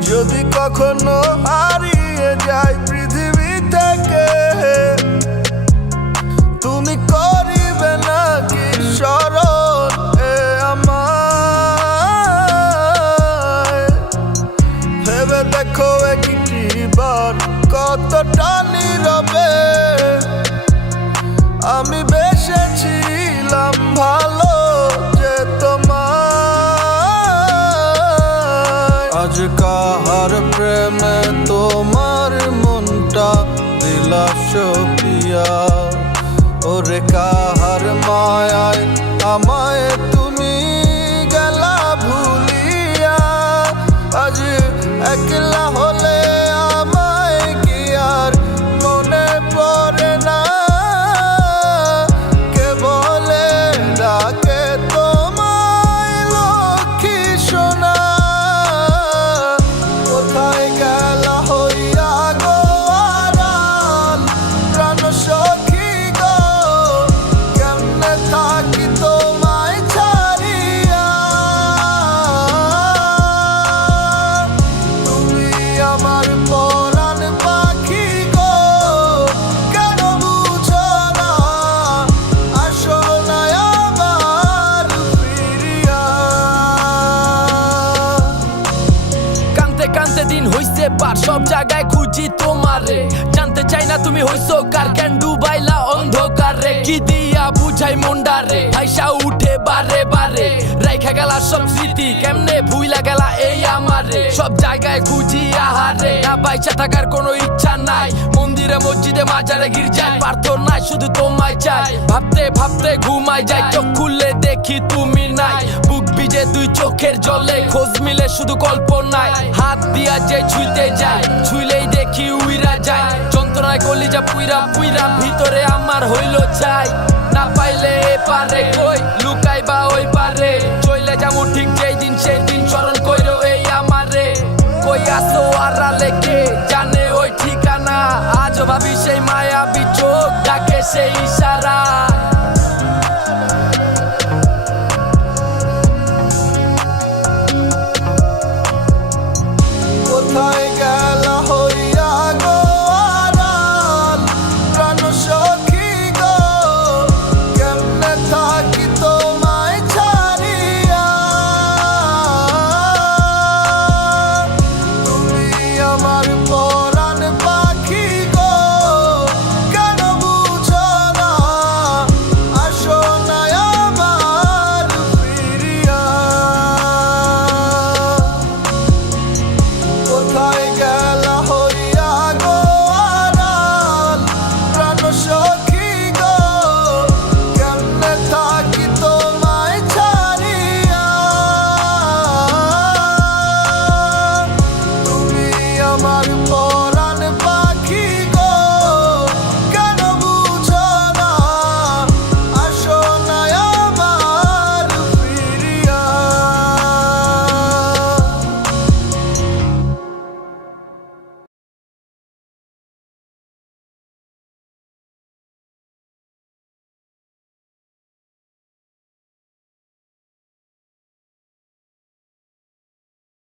যদি কখনো হারিয়ে যায় পৃথিবী থেকে, তুমি করিবে নাকি স্মরণ এ আমার ভেবে দেখো একটি বার কতটা নীরবে। আমি বেসেছিলাম ভালো কাহার প্রেমে তোমার মনটা দিলা সপিয়া ওরে কাহার মায়ায় আমায় তুমি কানতে দিন হইছে পার, সব জায়গায় খুঁজি তোমারে। জানতে চাই না তুমি হইছো কার, কেন ডুবাইলা অন্ধকারে? কি দিয়া বুঝাই মুন্ডারে ভাইসা উঠে বারে বারে। রাইখা গেলা সব স্মৃতি, কেমনে ভুইলা গেলা এই আমারে? সব জায়গায় খুঁজি আহারে। না বাইচা থাকার কোনো ইচ্ছা নাই। মন্দিরে, মসজিদে, মাজারে, গির্জায় প্রার্থনায় শুধু তোমায় চাই। ভাবতে ভাবতে ঘুমাই যাই, চোখ খুললে দেখি তুমি নাই। বুক ভিজে দুই চোখের জলে খোঁজ মিলে শুধু কল্পনায় হাত দিয়া যে ছুঁইতে যায় ছুঁইলেই দেখি উইরা যায়। যন্ত্রণায় কলিজা পুইরা পুইরা ভিতরে আমার হইল চাই। না পাইলে পারে কই, লুকাই বা ওই পারে। চলে যাব ঠিক যেই দিন, সেই দিন স্মরণ কইরো এই আমারে। কই আসো আড়ালে কে জানে ওই ঠিকানা? আজ ভাবি সেই মায়াবি চোখ ডাকে সেই ইশারা sorry, I